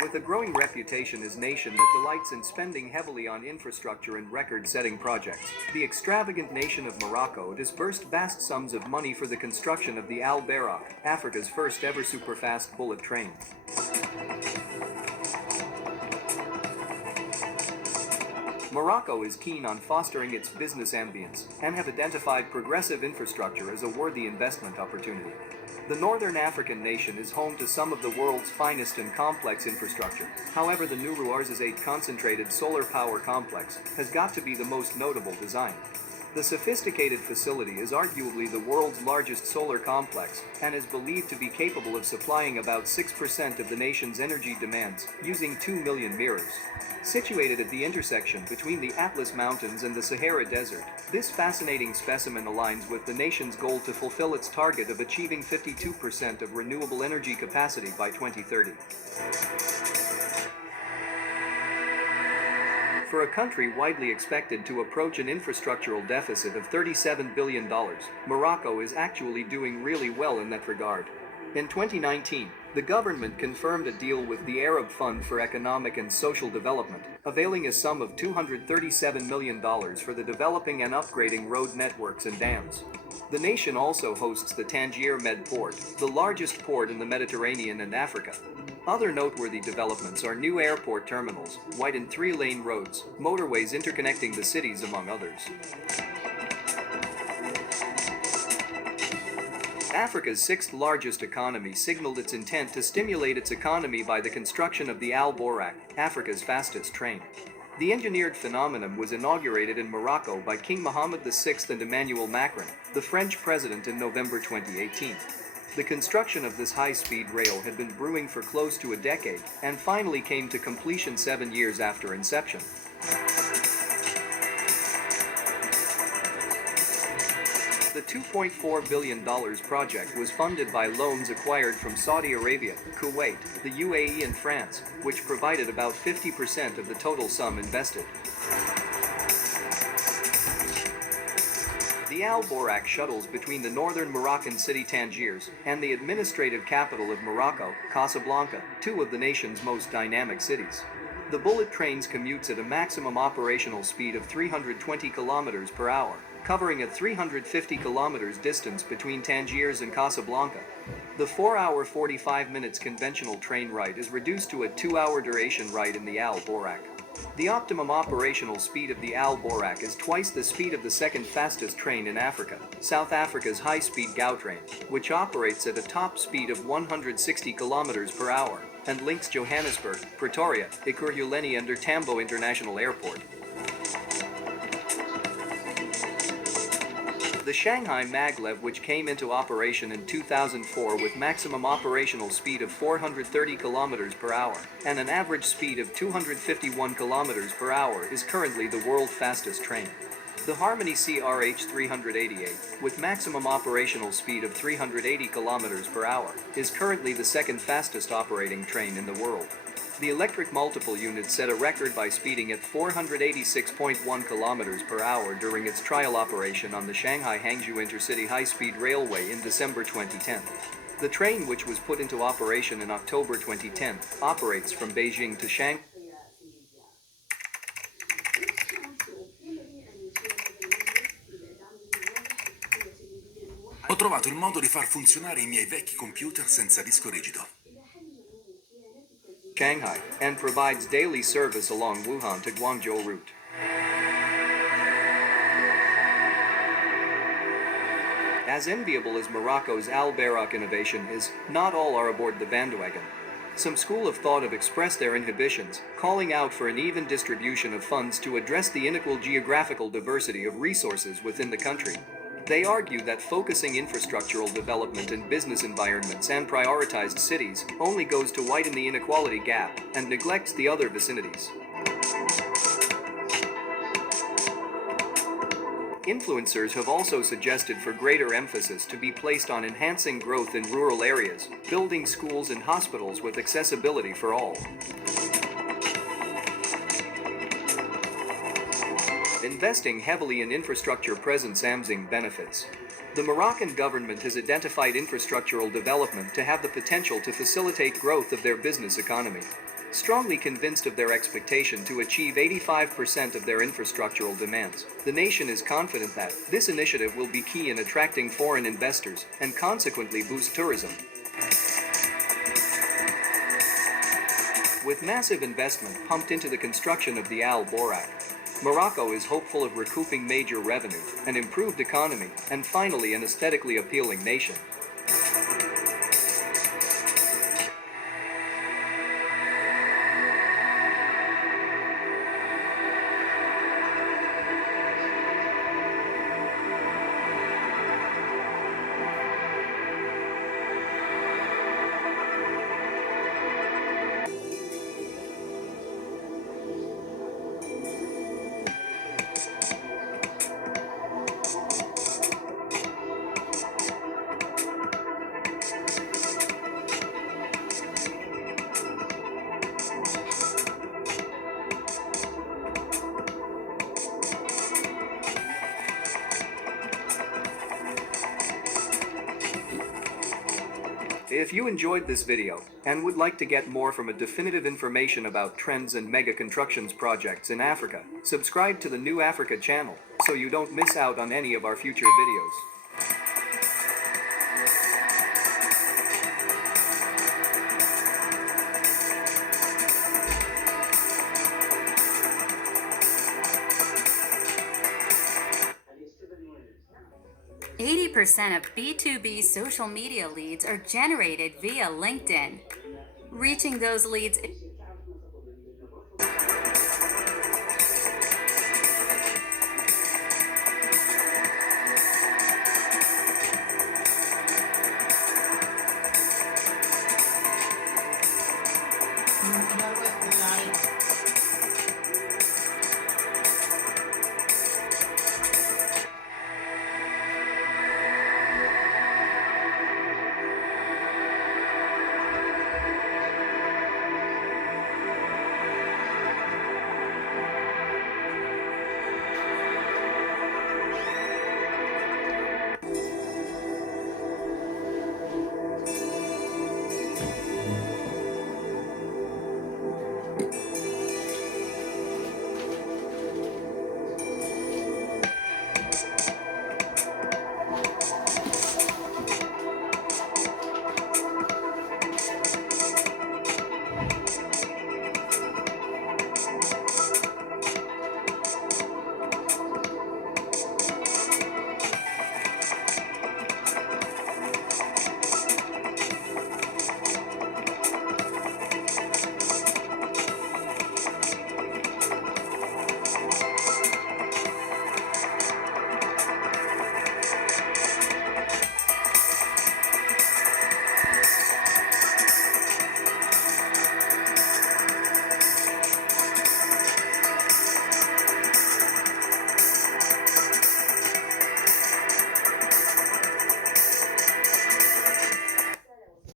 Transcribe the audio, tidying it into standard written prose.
With a growing reputation as a nation that delights in spending heavily on infrastructure and record-setting projects, the extravagant nation of Morocco disbursed vast sums of money for the construction of the Al Barak, Africa's first ever superfast bullet train. Morocco is keen on fostering its business ambience and have identified progressive infrastructure as a worthy investment opportunity. The northern African nation is home to some of the world's finest and complex infrastructure. However, the Nuruar's 8 concentrated solar power complex has got to be the most notable design. The sophisticated facility is arguably the world's largest solar complex and is believed to be capable of supplying about 6% of the nation's energy demands using 2 million mirrors. Situated at the intersection between the Atlas Mountains and the Sahara Desert, this fascinating specimen aligns with the nation's goal to fulfill its target of achieving 52% of renewable energy capacity by 2030. For a country widely expected to approach an infrastructural deficit of $37 billion, Morocco is actually doing really well in that regard. In 2019, the government confirmed a deal with the Arab Fund for Economic and Social Development, availing a sum of $237 million for the developing and upgrading road networks and dams. The nation also hosts the Tangier Med Port, the largest port in the Mediterranean and Africa. Other noteworthy developments are new airport terminals, widened 3-lane roads, motorways interconnecting the cities, among others. Africa's 6th largest economy signaled its intent to stimulate its economy by the construction of the Al Barak, Africa's fastest train. The engineered phenomenon was inaugurated in Morocco by King Mohammed VI and Emmanuel Macron, the French president, in November 2018. The construction of this high-speed rail had been brewing for close to a decade and finally came to completion 7 years after inception. The $2.4 billion project was funded by loans acquired from Saudi Arabia, Kuwait, the UAE and France, which provided about 50% of the total sum invested. The Al Barak shuttles between the northern Moroccan city Tangiers and the administrative capital of Morocco, Casablanca, 2 of the nation's most dynamic cities. The bullet trains commutes at a maximum operational speed of 320 kilometers per hour, covering a 350 kilometers distance between Tangiers and Casablanca. The 4-hour 45 minutes conventional train ride is reduced to a 2-hour duration ride in the Al Barak. The optimum operational speed of the Al Barak is twice the speed of the second fastest train in Africa, South Africa's high-speed Gautrain, which operates at a top speed of 160 kilometers per hour and links Johannesburg, Pretoria, Ekurhuleni and Tambo International Airport. The Shanghai Maglev, which came into operation in 2004 with maximum operational speed of 430 km per hour and an average speed of 251 km per hour, is currently the world's fastest train. The Harmony CRH 388, with maximum operational speed of 380 km per hour, is currently the second fastest operating train in the world. The electric multiple unit set a record by speeding at 486.1 km per hour during its trial operation on the Shanghai-Hangzhou Intercity High-Speed Railway in December 2010. The train, which was put into operation in October 2010, operates from Beijing to Shanghai. Ho trovato il modo di far funzionare i miei vecchi computer senza disco rigido. Shanghai, and provides daily service along Wuhan to Guangzhou route. As enviable as Morocco's Al Barak innovation is, not all are aboard the bandwagon. Some school of thought have expressed their inhibitions, calling out for an even distribution of funds to address the unequal geographical diversity of resources within the country. They argue that focusing infrastructural development in business environments and prioritized cities only goes to widen the inequality gap and neglects the other vicinities. Influencers have also suggested for greater emphasis to be placed on enhancing growth in rural areas, building schools and hospitals with accessibility for all. Investing heavily in infrastructure presents amazing benefits. The Moroccan government has identified infrastructural development to have the potential to facilitate growth of their business economy. Strongly convinced of their expectation to achieve 85% of their infrastructural demands, the nation is confident that this initiative will be key in attracting foreign investors and consequently boost tourism. With massive investment pumped into the construction of the Al Borak, Morocco is hopeful of recouping major revenue, an improved economy, and finally an aesthetically appealing nation. If you enjoyed this video and would like to get more from a definitive information about trends and mega constructions projects in Africa, subscribe to the New Africa channel so you don't miss out on any of our future videos. 80% of B2B social media leads are generated via LinkedIn. Reaching those leads